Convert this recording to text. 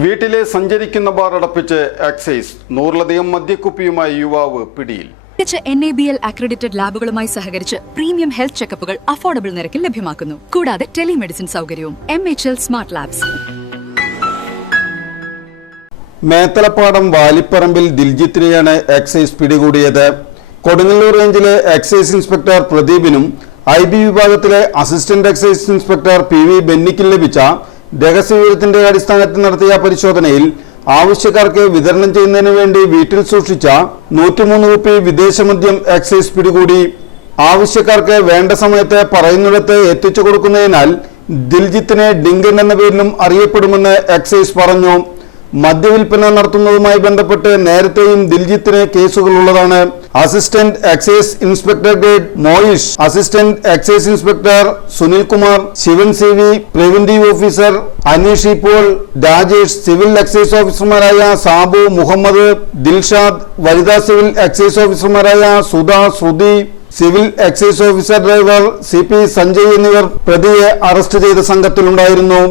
വീട്ടിലെ സഞ്ചരിക്കുന്ന bar അടപ്പിച്ച് excise 100ലധികം മദ്യക്കുപ്പിയുമായി യുവാവ് പിടിയിൽ. NABL അക്രഡിറ്റഡ് ലാബുകളുമായി സഹകരിച്ച് പ്രീമിയം ഹെൽത്ത് ചെക്കപ്പുകൾ അഫോർഡബിൾ നിരക്കിൽ ലഭ്യമാക്കുന്നു. കൂടാതെ ടെലിമെഡിസിൻ സൗകര്യവും. MHL smart labs. Methalappadam Valipparambil ദിൽജിത്തിനെയാണ് എക്സൈസ് പിടികൂടിയത്. കൊടുങ്ങല്ലൂർ റേഞ്ചിലെ എക്സൈസ് ഇൻസ്പെക്ടർ പ്രദീപിനും IB വിഭാഗത്തിലെ അസിസ്റ്റന്റ് എക്സൈസ് ഇൻസ്പെക്ടർ PV ബെന്നിക്കും ലഭിച്ച രഹസ്യവിവരത്തിന്റെ അടിസ്ഥാനത്തിൽ നടത്തിയ പരിശോധനയിൽ ആവശ്യക്കാർക്ക് വിതരണം ചെയ്യുന്നതിന് വേണ്ടി വീട്ടിൽ സൂക്ഷിച്ച 103 കുപ്പി വിദേശമദ്യം എക്സൈസ് പിടികൂടി. ആവശ്യക്കാർക്ക് വേണ്ട സമയത്ത് പറയുന്നിടത്ത് എത്തിച്ചു കൊടുക്കുന്നതിനാൽ ദിൽജിത്തിനെ ഡിങ്കൻ എന്ന പേരിലും അറിയപ്പെടുമെന്ന് എക്സൈസ് പറഞ്ഞു. മദ്യവിൽപ്പന നടത്തുന്നതുമായി ബന്ധപ്പെട്ട് നേരത്തെയും ദിൽജിത്തിന് കേസുകൾ ഉള്ളതാണ്. Assistant excise inspector grade Moish, assistant excise inspector Sunil Kumar, Shivan CV preventive officer Aneesh Paul, Rajesh civil excise ഓഫീസർമാരായ സാബു, മുഹമ്മദ്, ദിൽഷാദ്, വനിതാ സിവിൽ എക്സൈസ് ഓഫീസർമാരായ Sudha, Shruthi, civil excise officer driver CP Sanjay എന്നിവർ പ്രതിയെ അറസ്റ്റ് ചെയ്ത സംഘത്തിലുണ്ടായിരുന്നു.